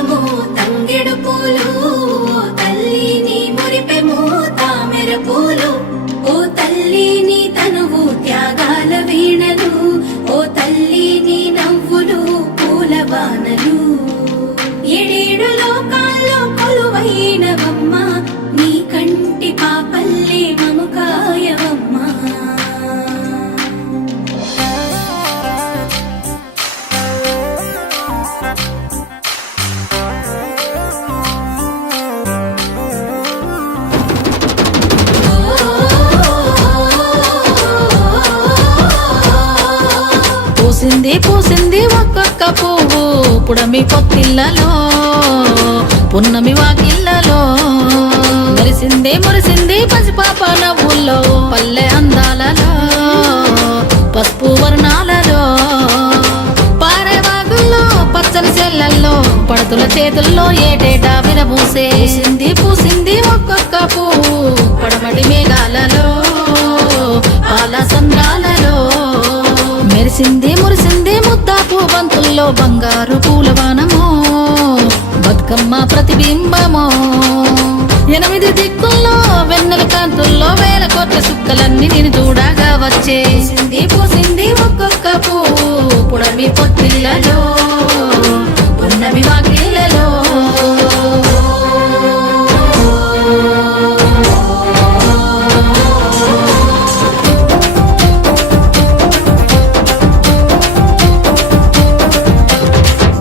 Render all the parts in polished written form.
ప్రతిబింబము తంగెడు పూలు తల్లిని మురిపెము తామెర పూలు ఓ తల్లిని తనువు త్యాగాల వీణలు ఓ తల్లిని నవ్వులు పూల బాణలు ఏడేడు లోకాల్లో కొలువైనవమ్మ నీ కంటి పాపల్లే మము కాయవమ్మా పూసింది ఒక్కొక్క పువ్వు పుడమి పొత్తిళ్ళలో పున్నమి వాకిళ్ళలో మురిసింది పసిపాప నవ్వుల్లో పల్లె అందాలలో పసుపు వర్ణాలలో పారేవాగుల్లో పచ్చని చెల్లల్లో పడతుల చేతుల్లో ఏటేటా విరబూసే పూసింది ఒక్కొక్క పువ్వు పడమటి మేఘాలలో పాల సంద్రాలలో మురిసింది ముద్దాపు బంతుల్లో బంగారు పూలవానమో బతుకమ్మ ప్రతిబింబమో 8 దిక్కుల్లో వెన్నెల కాంతుల్లో వేల కోట్ల సుక్కలన్నీ నేను చూడగా వచ్చే పూసింది ఒక్కొక్క పువ్వు పుడమి పొత్తిళ్ళలో పున్నమి వాకిళ్ళలో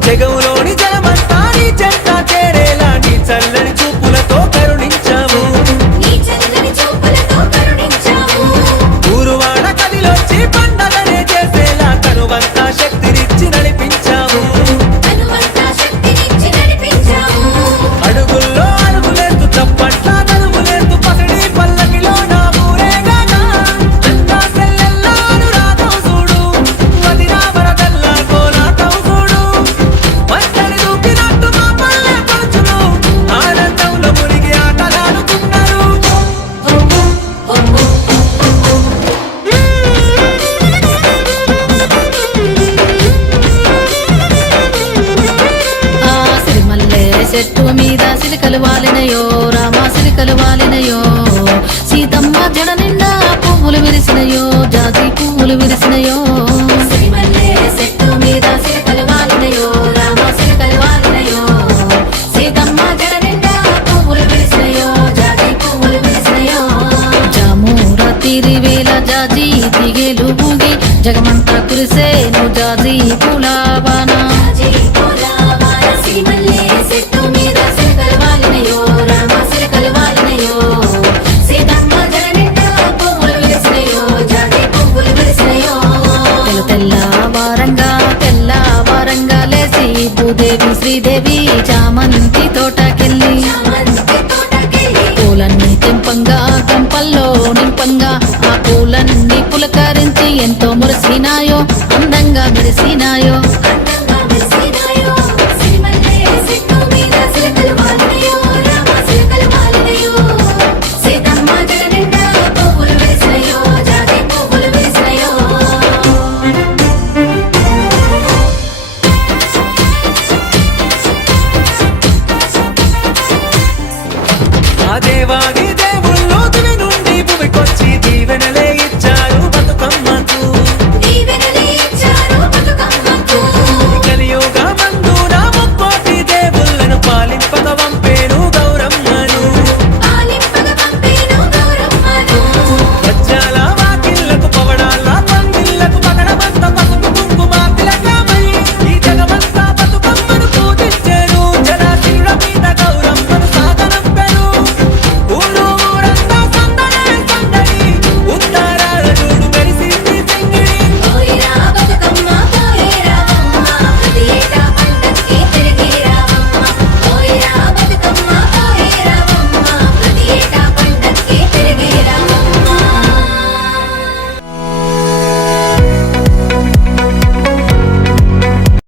జగములోని జలమంతా నీ చెంత చేరేలా నీ చల్లని చూపులతో కరుణించావు ఊరువాడ కదిలొచ్చి పండగనే చేసేలా తనువంతా శక్తినిచ్చి నడిపించావు అడుగుల్లో అడుగులేస్తూ చప్పట్ల నలుగులేస్తూ పసిడి పల్లకిలో నా ఊరేగానా అంతా సెల్లెల్లా అనురాగం చూడు వదినా వరదల్లా కోలాటం చూడు మచ్చని దూకినట్టు మా పల్లె పడుచును ఆనందంలో మునిగి ఆటలాడుతున్నారు సిరిమల్లె చెట్టు మీద సిలికలు వాలినయో రామ సిలికలు వాలినయో సీతమ్మ జడ నిండా పువ్వులు విరిసినయో జాతి పువ్వులు విరిసినయో సిరిమల్లె చెట్టు మీద సిలకలు వాలినయో రామ సిలకలు వాలినయో సీతమ్మ జడ నిండా పువ్వులు విరిసినయో జాజి పువ్వులు విరిసినయో జామూర తిరివేల జాజి తిగేలు బూగి జగమంతా కురిసేను జాజి పులావానా జాజి